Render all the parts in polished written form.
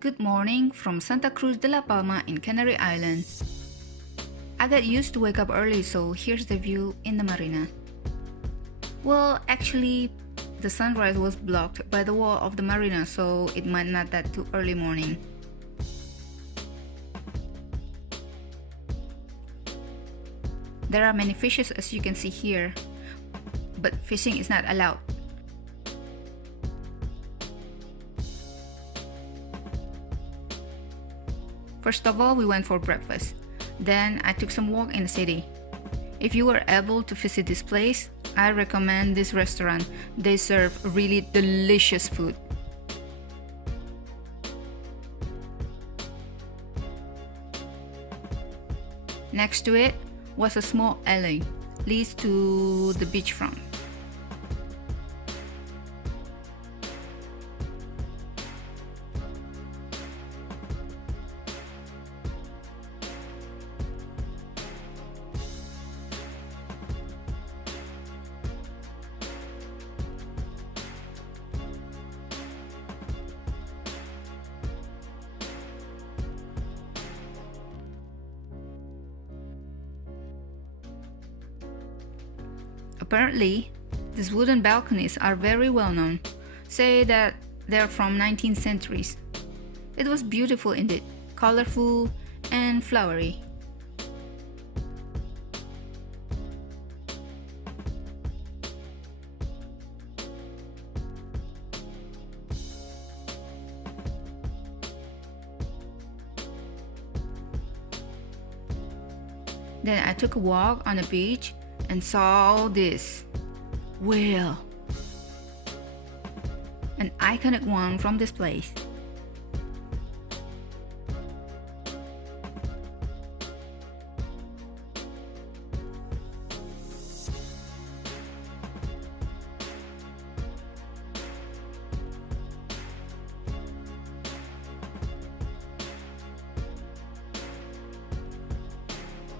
Good morning from Santa Cruz de la Palma in Canary Islands. I got used to wake up early, so here's the view in the marina. Well, actually, the sunrise was blocked by the wall of the marina, so it might not that too early morning. There are many fishes as you can see here, but fishing is not allowed. First of all, we went for breakfast. Then I took some walk in the city. If you were able to visit this place, I recommend this restaurant. They serve really delicious food. Next to it was a small alley, leads to the beachfront. Apparently, these wooden balconies are very well known, say that they're from 19th centuries. It was beautiful indeed, colorful and flowery. Then I took a walk on the beach and saw this whale, an iconic one from this place.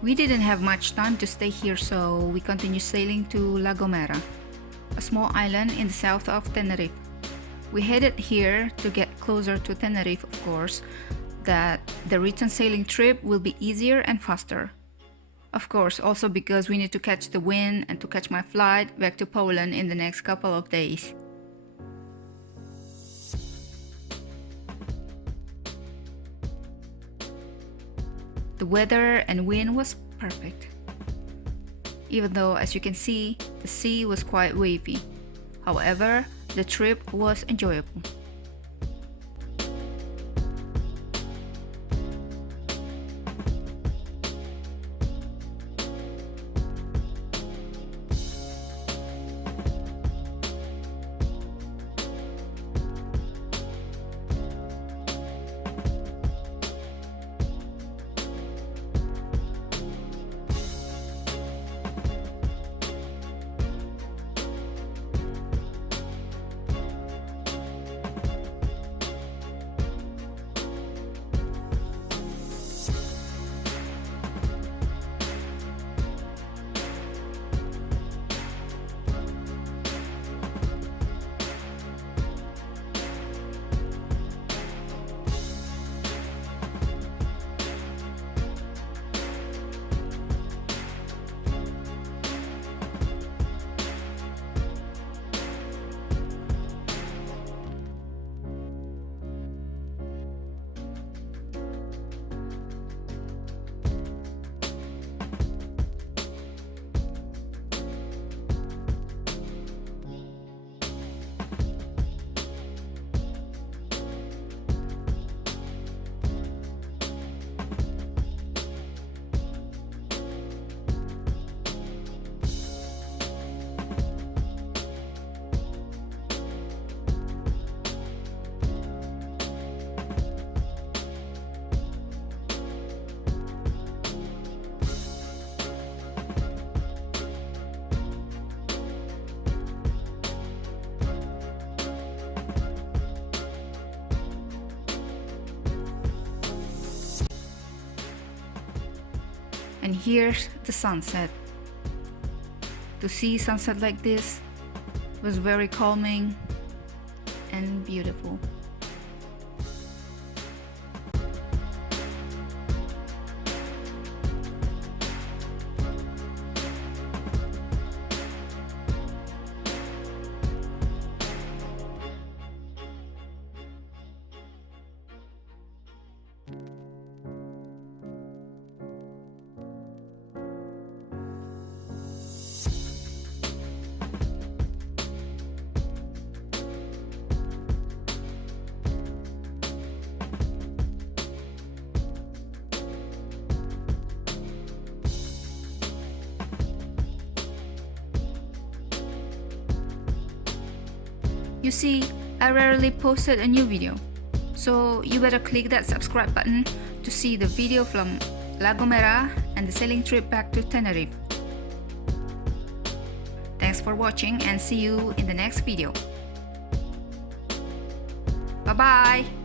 We didn't have much time to stay here, so we continued sailing to La Gomera, a small island in the south of Tenerife. We headed here to get closer to Tenerife, of course, that the return sailing trip will be easier and faster. Of course, also because we need to catch the wind and to catch my flight back to Poland in the next couple of days. The weather and wind was perfect, even though, as you can see, the sea was quite wavy. However, the trip was enjoyable. And here's the sunset. To see sunset like this was very calming and beautiful. You see, I rarely posted a new video, so you better click that subscribe button to see the video from La Gomera and the sailing trip back to Tenerife. Thanks for watching and see you in the next video. Bye bye!